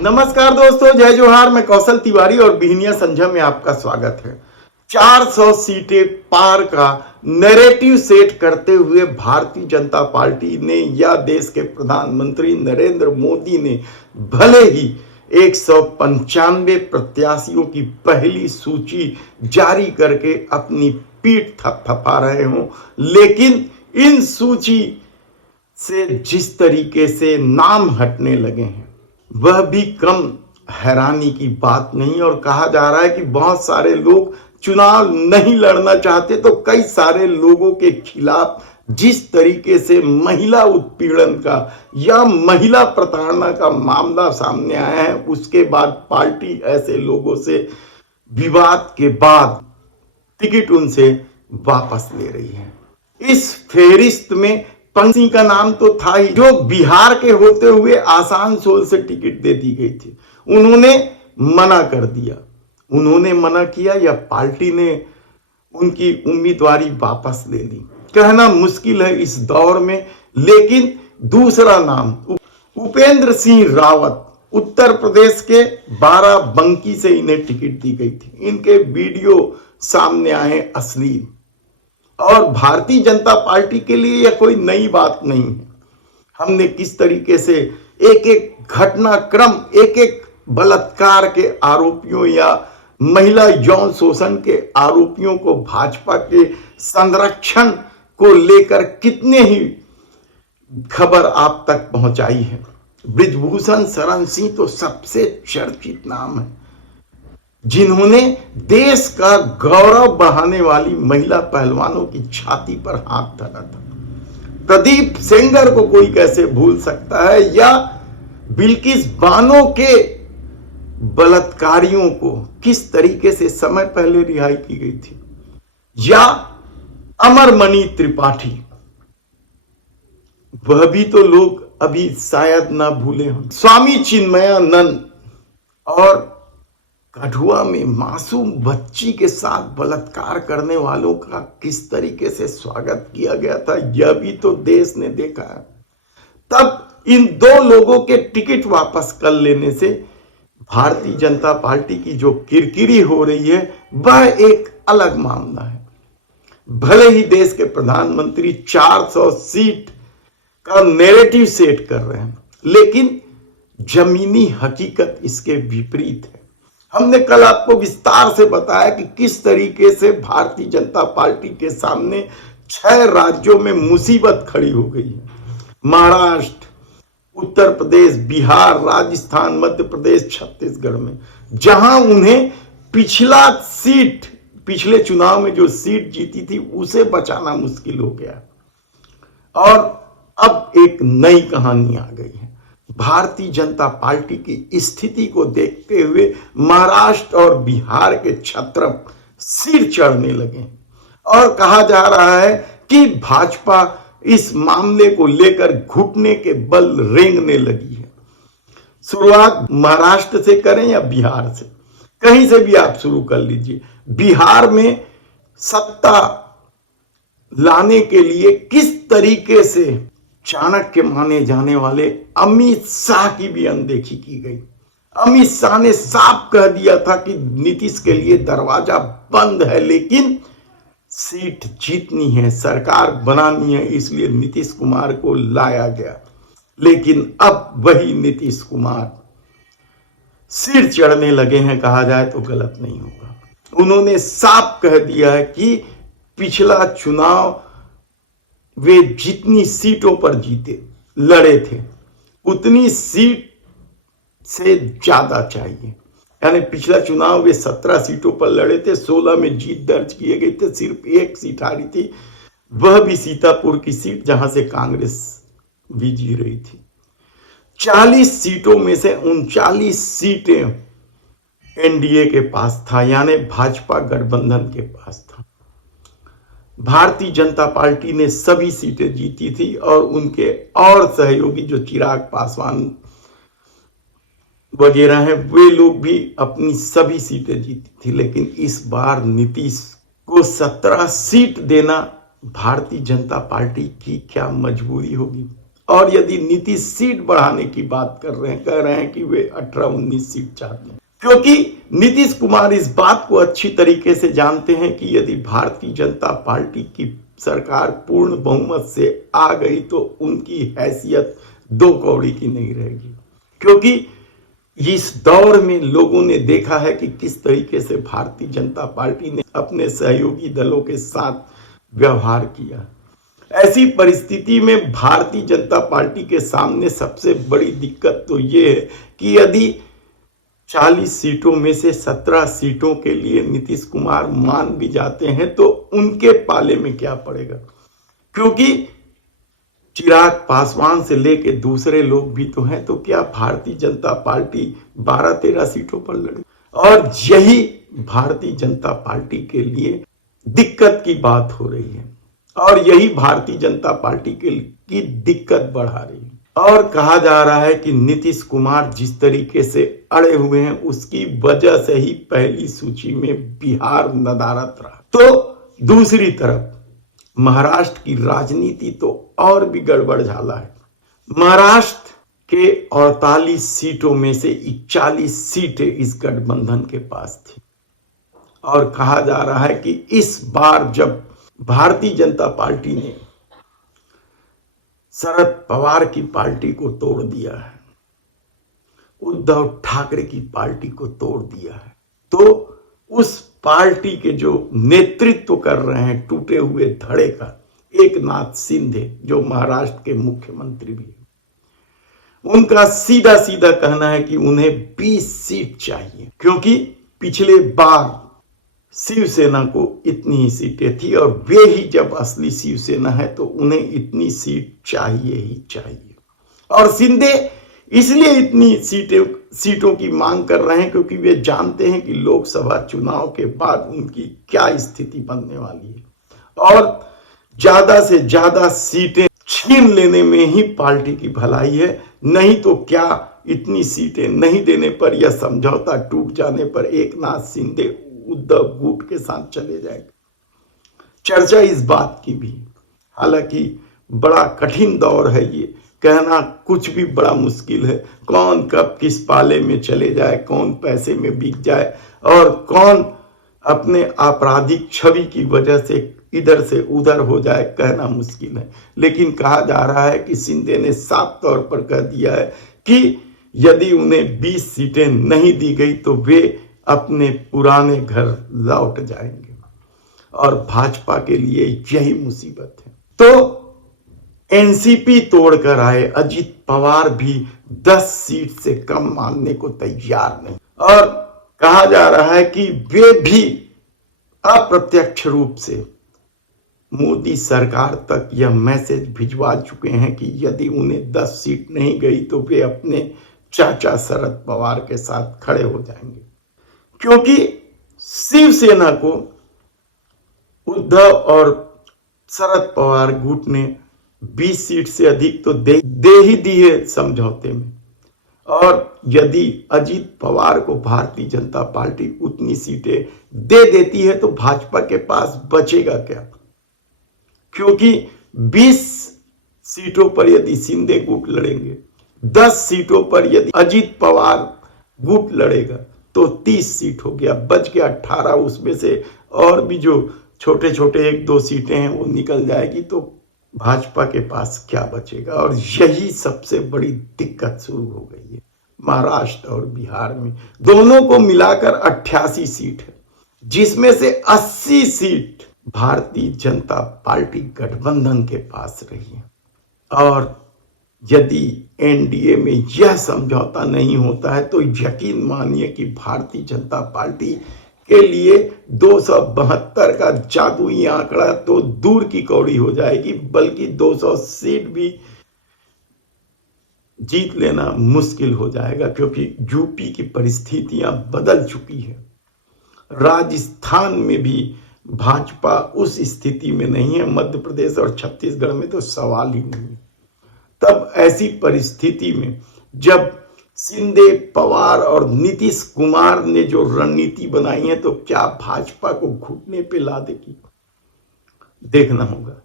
नमस्कार दोस्तों, जय जोहार। मैं कौशल तिवारी और बिहनिया संझा में आपका स्वागत है। 400 सीटें पार का नैरेटिव सेट करते हुए भारतीय जनता पार्टी ने या देश के प्रधानमंत्री नरेंद्र मोदी ने भले ही 195 प्रत्याशियों की पहली सूची जारी करके अपनी पीठ थपथपा रहे हों, लेकिन इन सूची से जिस तरीके से नाम हटने लगे हैं वह भी कम हैरानी की बात नहीं। और कहा जा रहा है कि बहुत सारे लोग चुनाव नहीं लड़ना चाहते, तो कई सारे लोगों के खिलाफ जिस तरीके से महिला उत्पीड़न का या महिला प्रताड़ना का मामला सामने आया है, उसके बाद पार्टी ऐसे लोगों से विवाद के बाद टिकट उनसे वापस ले रही है। इस फेरिस्त में पंकज का नाम तो था ही, जो बिहार के होते हुए आसनसोल से टिकट दे दी गई थी। उन्होंने मना कर दिया। उन्होंने मना किया या पार्टी ने उनकी उम्मीदवारी वापस ले ली, कहना मुश्किल है इस दौर में। लेकिन दूसरा नाम उपेंद्र सिंह रावत, उत्तर प्रदेश के बाराबंकी से इन्हें टिकट दी गई थी। इनके वीडियो सामने आए अश्लील, और भारतीय जनता पार्टी के लिए यह कोई नई बात नहीं है। हमने किस तरीके से एक एक घटनाक्रम, एक एक बलात्कार के आरोपियों या महिला यौन शोषण के आरोपियों को भाजपा के संरक्षण को लेकर कितने ही खबर आप तक पहुंचाई है। बृजभूषण शरण सिंह तो सबसे चर्चित नाम है, जिन्होंने देश का गौरव बढ़ाने वाली महिला पहलवानों की छाती पर हाथ धरा था। प्रदीप सेंगर को कोई कैसे भूल सकता है, या बिल्किस बानो के बलात्कारियों को किस तरीके से समय पहले रिहाई की गई थी, या अमरमणि त्रिपाठी, वह भी तो लोग अभी शायद ना भूले हों। स्वामी चिन्मयानंद और कठुआ में मासूम बच्ची के साथ बलात्कार करने वालों का किस तरीके से स्वागत किया गया था, यह भी तो देश ने देखा है। तब इन दो लोगों के टिकट वापस कर लेने से भारतीय जनता पार्टी की जो किरकिरी हो रही है वह एक अलग मामला है। भले ही देश के प्रधानमंत्री 400 सीट का नैरेटिव सेट कर रहे हैं, लेकिन जमीनी हकीकत इसके विपरीत है। हमने कल आपको विस्तार से बताया कि किस तरीके से भारतीय जनता पार्टी के सामने 6 राज्यों में मुसीबत खड़ी हो गई है। महाराष्ट्र, उत्तर प्रदेश, बिहार, राजस्थान, मध्य प्रदेश, छत्तीसगढ़ में, जहां उन्हें पिछले चुनाव में जो सीट जीती थी उसे बचाना मुश्किल हो गया। और अब एक नई कहानी आ गई है। भारतीय जनता पार्टी की स्थिति को देखते हुए महाराष्ट्र और बिहार के क्षत्रप सिर चढ़ने लगे और कहा जा रहा है कि भाजपा इस मामले को लेकर घुटने के बल रेंगने लगी है। शुरुआत महाराष्ट्र से करें या बिहार से, कहीं से भी आप शुरू कर लीजिए। बिहार में सत्ता लाने के लिए किस तरीके से चाणक्य माने जाने वाले अमित शाह की भी अनदेखी की गई। अमित शाह ने साफ कह दिया था कि नीतीश के लिए दरवाजा बंद है, लेकिन सीट जीतनी है, सरकार बनानी है, इसलिए नीतीश कुमार को लाया गया। लेकिन अब वही नीतीश कुमार सिर चढ़ने लगे हैं, कहा जाए तो गलत नहीं होगा। उन्होंने साफ कह दिया है कि पिछला चुनाव वे जितनी सीटों पर लड़े थे उतनी सीट से ज्यादा चाहिए। यानी पिछला चुनाव वे 17 सीटों पर लड़े थे, 16 में जीत दर्ज किए गए थे, सिर्फ एक सीट हारी थी, वह भी सीतापुर की सीट जहां से कांग्रेस भी जी रही थी। 40 सीटों में से 39 सीटें एनडीए के पास था, यानी भाजपा गठबंधन के पास था। भारतीय जनता पार्टी ने सभी सीटें जीती थी और उनके और सहयोगी जो चिराग पासवान वगैरह हैं, वे लोग भी अपनी सभी सीटें जीती थी। लेकिन इस बार नीतीश को 17 सीट देना भारतीय जनता पार्टी की क्या मजबूरी होगी। और यदि नीतीश सीट बढ़ाने की बात कह रहे हैं कि वे 18-19 सीट चाहते हैं, क्योंकि नीतीश कुमार इस बात को अच्छी तरीके से जानते हैं कि यदि भारतीय जनता पार्टी की सरकार पूर्ण बहुमत से आ गई तो उनकी हैसियत दो कौड़ी की नहीं रहेगी। क्योंकि इस दौर में लोगों ने देखा है कि किस तरीके से भारतीय जनता पार्टी ने अपने सहयोगी दलों के साथ व्यवहार किया। ऐसी परिस्थिति में भारतीय जनता पार्टी के सामने सबसे बड़ी दिक्कत तो ये है कि यदि 40 सीटों में से 17 सीटों के लिए नीतीश कुमार मान भी जाते हैं तो उनके पाले में क्या पड़ेगा, क्योंकि चिराग पासवान से लेके दूसरे लोग भी तो हैं। तो क्या भारतीय जनता पार्टी 12-13 सीटों पर लड़े? और यही भारतीय जनता पार्टी के लिए दिक्कत की बात हो रही है और यही भारतीय जनता पार्टी की दिक्कत बढ़ा रही है। और कहा जा रहा है कि नीतीश कुमार जिस तरीके से अड़े हुए हैं उसकी वजह से ही पहली सूची में बिहार नदारद रहा। तो दूसरी तरफ महाराष्ट्र की राजनीति तो और भी गड़बड़ झाला है। महाराष्ट्र के 48 सीटों में से 41 सीटें इस गठबंधन के पास थी और कहा जा रहा है कि इस बार जब भारतीय जनता पार्टी ने शरद पवार की पार्टी को तोड़ दिया है, उद्धव ठाकरे की पार्टी को तोड़ दिया है, तो उस पार्टी के जो नेतृत्व कर रहे हैं टूटे हुए धड़े का एकनाथ शिंदे, जो महाराष्ट्र के मुख्यमंत्री भी हैं, उनका सीधा सीधा कहना है कि उन्हें 20 सीट चाहिए, क्योंकि पिछले बार शिवसेना को इतनी ही सीटें थी और वे ही जब असली शिवसेना है तो उन्हें इतनी सीट चाहिए ही चाहिए। और शिंदे इसलिए इतनी सीटों की मांग कर रहे हैं क्योंकि वे जानते हैं कि लोकसभा चुनाव के बाद उनकी क्या स्थिति बनने वाली है और ज्यादा से ज्यादा सीटें छीन लेने में ही पार्टी की भलाई है। नहीं तो क्या इतनी सीटें नहीं देने पर या समझौता टूट जाने पर एकनाथ शिंदे उद्धव गुट के साथ चले जाएंगे। चर्चा इस बात की भी, हालांकि बड़ा कठिन दौर है ये, कहना कुछ भी बड़ा मुश्किल है। कौन कब किस पाले में चले जाए, कौन पैसे में बिक जाए और कौन अपने आपराधिक छवि की वजह से इधर से उधर हो जाए, कहना मुश्किल है। लेकिन कहा जा रहा है कि शिंदे ने साफ तौर पर कह दिया है कि यदि उन्हें 20 सीटें नहीं दी गई तो वे अपने पुराने घर लौट जाएंगे और भाजपा के लिए यही मुसीबत है। तो एनसीपी तोड़कर आए अजित पवार भी 10 सीट से कम मानने को तैयार नहीं और कहा जा रहा है कि वे भी अप्रत्यक्ष रूप से मोदी सरकार तक यह मैसेज भिजवा चुके हैं कि यदि उन्हें 10 सीट नहीं गई तो वे अपने चाचा शरद पवार के साथ खड़े हो जाएंगे, क्योंकि शिवसेना को उद्धव और शरद पवार गुट ने 20 सीट से अधिक तो दे ही दी है समझौते में। और यदि अजित पवार को भारतीय जनता पार्टी उतनी सीटें दे देती है तो भाजपा के पास बचेगा क्या, क्योंकि 20 सीटों पर यदि शिंदे गुट लड़ेंगे, 10 सीटों पर यदि अजित पवार गुट लड़ेगा तो 30 सीट हो गया, बच गया 18। उसमें से और भी जो छोटे छोटे 1-2 सीटें हैं वो निकल जाएगी तो भाजपा के पास क्या बचेगा। और यही सबसे बड़ी दिक्कत शुरू हो गई है महाराष्ट्र और बिहार में। दोनों को मिलाकर 88 सीट है, जिसमें से 80 सीट भारतीय जनता पार्टी गठबंधन के पास रही है। और यदि एनडीए में यह समझौता नहीं होता है तो यकीन मानिए कि भारतीय जनता पार्टी के लिए 272 का जादुई आंकड़ा तो दूर की कौड़ी हो जाएगी, बल्कि 200 सीट भी जीत लेना मुश्किल हो जाएगा, क्योंकि यूपी की परिस्थितियां बदल चुकी है। राजस्थान में भी भाजपा उस स्थिति में नहीं है, मध्य प्रदेश और छत्तीसगढ़ में तो सवाल ही नहीं है। तब ऐसी परिस्थिति में जब शिंदे, पवार और नीतीश कुमार ने जो रणनीति बनाई है तो क्या भाजपा को घुटने पे ला देगी, देखना होगा।